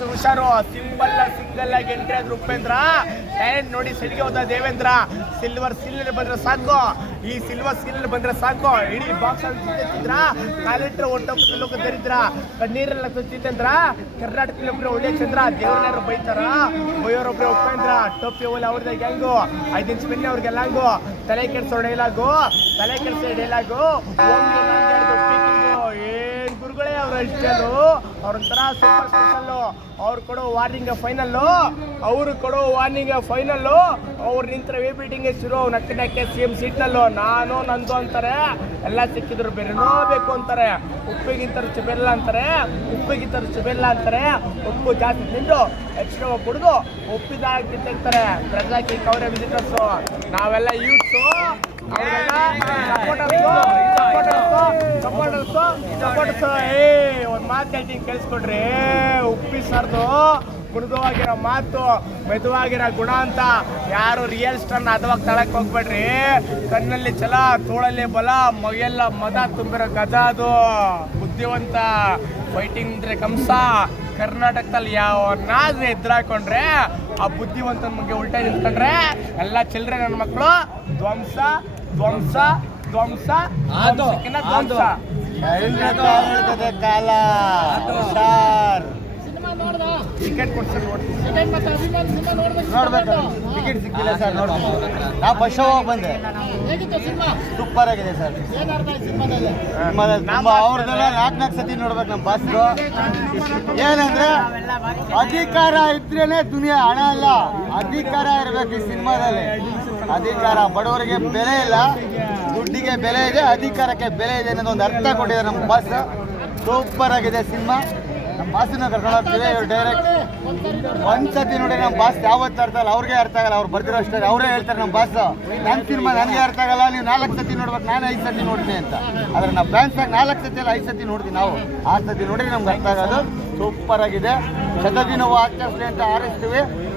చూశారు ఆ symbol single ಆಗಿ ಎಂಟ್ರಿ ಆದ್ರು ಉಪೇಂದ್ರ. ಟ್ಯಾಲೆಂಟ್ ನೋಡಿ ಸಿಡಿಗೆ ಹೋದ ದೇವೇಂದ್ರ. ಸಿಲ್ವರ್ ಸಿಲ್ ಬಂದ್ರೆ ಸಾಕು. ಈ ಸಿಲ್ವರ್ ಸಿಲ್ ಬಂದ್ರೆ ಸಾಕು. ಇಡೀ ಬಾಕ್ಸ್ ತಿಂತಿದ್ರ ಕಾಲಿಟ್ರೆ ಹೊಟ್ಟೋಗ ದರಿದ್ರ. ಕಣ್ಣೀರೆಲ್ಲ ತಿಂತಂದ್ರ ಕರ್ನಾಟಕ ಒಳ್ಳೆ ಚಂದ್ರ. ದೇವರನ್ನ ಬೈತಾರ? ಬೈಯೋರೊಬ್ರೆ ಉಪೇಂದ್ರ. ಟೋಪಿ ಓಲೆ ಅವ್ರದ್ದು ಗ್ಯಾಂಗು ಐದು ಇಂಚ್ ಬೆನ್ನೆ ಅವ್ರಿಗೆಲ್ಲಂಗು ತಲೆ ಕೆಡ್ಸೋ ಡೈಲಾಗು ತಲೆ ಕೆಡ್ಸೋ ಡೈಲಾಗು ಇಷ್ಟಲು ಅವ್ರೊಂಥರ ಸೂಪರ್ ಸ್ಪೆಷಲ್ ಅವ್ರು ಕೊಡೋ ವಾರ್ನಿಂಗ್ ಫೈನಲ್ ಅವರು ಕೊಡೋ ವಾರ್ನಿಂಗ್ ಫೈನಲ್ ಅವ್ರು ನಿಂತರ ವೇ ಬೀಟಿಂಗ್ ಶುರು ನಕ್ಕಿಡಕ್ಕೆ ಸಿ ಎಂ ಸೀಟ್ನಲ್ಲೂ ನಾನು, ನಂದು ಅಂತಾರೆ. ಎಲ್ಲ ಸಿಕ್ಕಿದ್ರು ಬೆರೆನೋ ಬೇಕು ಅಂತಾರೆ. ಉಪ್ಪಿಗಿಂತ ಚಿಬೆಲ್ಲ ಬೆಲ್ಲ ಅಂತಾರೆ. ಉಪ್ಪಿಗಿಂತ ಚಿಬೆಲ್ಲ ಬೆಲ್ಲ ಅಂತಾರೆ. ಉಪ್ಪು ಜಾಸ್ತಿ ತಿಂದು ಎಕ್ಸ್ಟ್ರಾ ಕುಡಿದು ಉಪ್ಪಿದಾಗ ತಿಂತಿರ್ತಾರೆ ಪ್ರಜಾಕಿ ಕವರೆ ವಿಸಿಟರ್ಸು ನಾವೆಲ್ಲ ಯೂತ್ಸು ಒಂದ್ ಮಾತು ಹೇಳ್ತೀನಿ ಕೇಳಿಸ್ಕೊಡ್ರಿ ಉಪ್ಪಿ ಸರ್ದು ಮೃದುವಾಗಿರೋ ಮಾತು ಮೆದುವಾಗಿರೋ ಗುಣ ಅಂತ ಯಾರು ರಿಯಲ್ ಸ್ಟನ್ ಅದವಾಗಿ ತಳಕ್ ಹೋಗ್ಬೇಡ್ರಿ ಕಣ್ಣಲ್ಲಿ ಛಲ ತೋಳಲ್ಲಿ ಬಲ ಮೈಯೆಲ್ಲ ಮದ ತುಂಬಿರೋ ಗಜ ಅದು ಬುದ್ಧಿವಂತ ಫೈಟಿಂಗ್ ಅಂದ್ರೆ ಕಂಸ ಕರ್ನಾಟಕದಲ್ಲಿ ಯಾವನಾದ್ರೂ ಎದುರಾಕೊಂಡ್ರೆ ಆ ಬುದ್ಧಿವಂತನ ಬಗ್ಗೆ ಉಲ್ಟಾ ನಿಂತ್ಕೊಂಡ್ರೆ ಎಲ್ಲ ಚಿಲ್ಡ್ರೆ ನನ್ನ ಮಕ್ಕಳು ಧ್ವಂಸ ಧ್ವಂಸ ಧ್ವಂಸ ಧ್ವಂಸ. ಕಾಲ. ಸಾರ್ ಟಿಕೆಟ್ ನೋಡ್ಬೇಕು ಟಿಕೆಟ್ ಸಿಕ್ಕಿಲ್ಲ ಸರ್ ನೋಡ್ಬೇಕು. ನಾ ಫಸ್ಟ್ ಶೋ ಹೋಗಿ ಬಂದೆ. ಸೂಪರ್ ಆಗಿದೆ ಸರ್. ಅವ್ರದ್ದೆಲ್ಲ ನಾಲ್ಕು ನಾಲ್ಕು ಸತಿ ನೋಡ್ಬೇಕು ನಮ್ಮ ಬಾಸ್ರು ಏನಂದ್ರೆ ಅಧಿಕಾರ ಇದ್ರೇನೆ ದುನಿಯಾ ಹಣ ಅಲ್ಲ. ಅಧಿಕಾರ ಇರ್ಬೇಕು ಈ ಸಿನಿಮಾದಲ್ಲಿ. ಅಧಿಕಾರ ಬಡವರಿಗೆ ಬೆಲೆ ಇಲ್ಲ, ದುಡ್ಡಿಗೆ ಬೆಲೆ ಇದೆ, ಅಧಿಕಾರಕ್ಕೆ ಬೆಲೆ ಇದೆ ಅನ್ನೋದು ಒಂದು ಅರ್ಥ ಕೊಟ್ಟಿದ್ದಾರೆ ನಮ್ಮ ಬಾಸ್. ಸೂಪರ್ ಆಗಿದೆ ಸಿನಿಮಾ. ನಮ್ಮ ಬಾಸಿನ ಕರ್ಕೊಂಡು ಹೋಗ್ತೀವಿ, ಇವ್ರು ಡೈರೆಕ್ಟ್ ಒಂದ್ಸತಿ ನೋಡಿ ನಮ್ಮ ಬಾಸ್ ಯಾವತ್ತು ಅರ್ಥ ಆಗಲ್ಲ, ಅವ್ರಿಗೆ ಅರ್ಥ ಆಗಲ್ಲ, ಅವ್ರು ಬರ್ದಿರೋ ಅಷ್ಟೇ. ಅವರೇ ಹೇಳ್ತಾರೆ ನಮ್ಮ ಬಾಸ್ ನನ್ನ ಸಿನಿಮಾ ನನಗೆ ಅರ್ಥ ಆಗಲ್ಲ, ನೀವು ನಾಲ್ಕು ಸತಿ ನೋಡ್ಬೇಕು, ನಾನು ಐದು ಸತಿ ನೋಡ್ತೀನಿ ಅಂತ. ಆದರೆ ನಾವು ಫ್ಯಾನ್ಸ್ ಆಗಿ ನಾಲ್ಕು ಸತಿ ಅಲ್ಲ, ಐದು ಸತಿ ನೋಡ್ತೀವಿ ನಾವು. ಆರು ಸತಿ ನೋಡಿ ನಮ್ಗೆ ಅರ್ಥ ಆಗೋದು. ಸೂಪರ್ ಆಗಿದೆ. ಶತದಿನವು ಆಚರಿಸ್ತೀವಿ ಅಂತ ಆರಿಸ್ತೀವಿ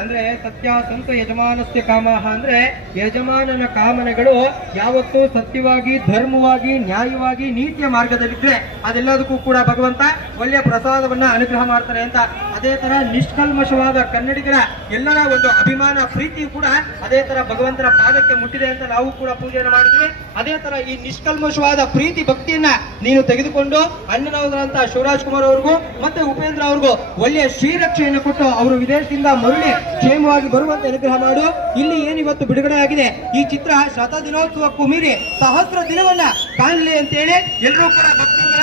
ಅಂದ್ರೆ ಸತ್ಯ ಸಂತ ಯಜಮಾನಸ್ಯ ಕಾಮಹ ಅಂದ್ರೆ ಯಜಮಾನನ ಕಾಮನೆಗಳು ಯಾವತ್ತೂ ಸತ್ಯವಾಗಿ, ಧರ್ಮವಾಗಿ, ನ್ಯಾಯವಾಗಿ, ನೀತಿಯ ಮಾರ್ಗದಲ್ಲಿದ್ರೆ ಅದೆಲ್ಲದಕ್ಕೂ ಕೂಡ ಭಗವಂತ ಒಳ್ಳೆಯ ಪ್ರಸಾದವನ್ನ ಅನುಗ್ರಹ ಮಾಡ್ತಾರೆ ಅಂತ ಅದೇ ತರ ನಿಷ್ಕಲ್ಮಶವಾದ ಕನ್ನಡಿಗರ ಎಲ್ಲರ ಒಂದು ಅಭಿಮಾನ ಪ್ರೀತಿಯು ಕೂಡ ಅದೇ ತರ ಭಗವಂತನ ಪಾದಕ್ಕೆ ಮುಟ್ಟಿದೆ ಅಂತ ನಾವು ಕೂಡ ಪೂಜೆಯನ್ನು ಮಾಡಿದ್ವಿ. ಅದೇ ತರ ಈ ನಿಷ್ಕಲ್ಮಶವಾದ ಪ್ರೀತಿ, ಭಕ್ತಿಯನ್ನ ನೀನು ತೆಗೆದುಕೊಂಡು ಅಣ್ಣನವರಂತ ಶಿವರಾಜ್ ಕುಮಾರ್ ಅವ್ರಿಗೂ ಮತ್ತೆ ಉಪೇಂದ್ರ ಅವ್ರಿಗೂ ಒಳ್ಳೆಯ ಶ್ರೀರಕ್ಷೆಯನ್ನು ಕೊಟ್ಟು ಅವರು ವಿದೇಶದಿಂದ ಮರಳಿ ಕ್ಷೇಮವಾಗಿ ಬರುವಂತೆ ಅನುಗ್ರಹ ಮಾಡು. ಇಲ್ಲಿ ಏನಿವತ್ತು ಬಿಡುಗಡೆ ಆಗಿದೆ? ಈ ಚಿತ್ರ ಶತ ದಿನೋತ್ಸವಕ್ಕೂ ಮೀರಿ ಸಹಸ್ರ ದಿನವನ್ನ ಕಾಣಲಿ ಅಂತೇಳಿ ಎಲ್ಲರೂ ಕೂಡ ಭಕ್ತಿಯಿಂದ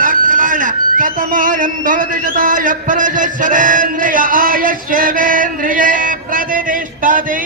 ಪ್ರಾರ್ಥನೆ ಮಾಡೋಣ. शतमानं भवति शताय परशरेन्द्रिय आयश्चेवेन्द्रिये प्रतिष्ठति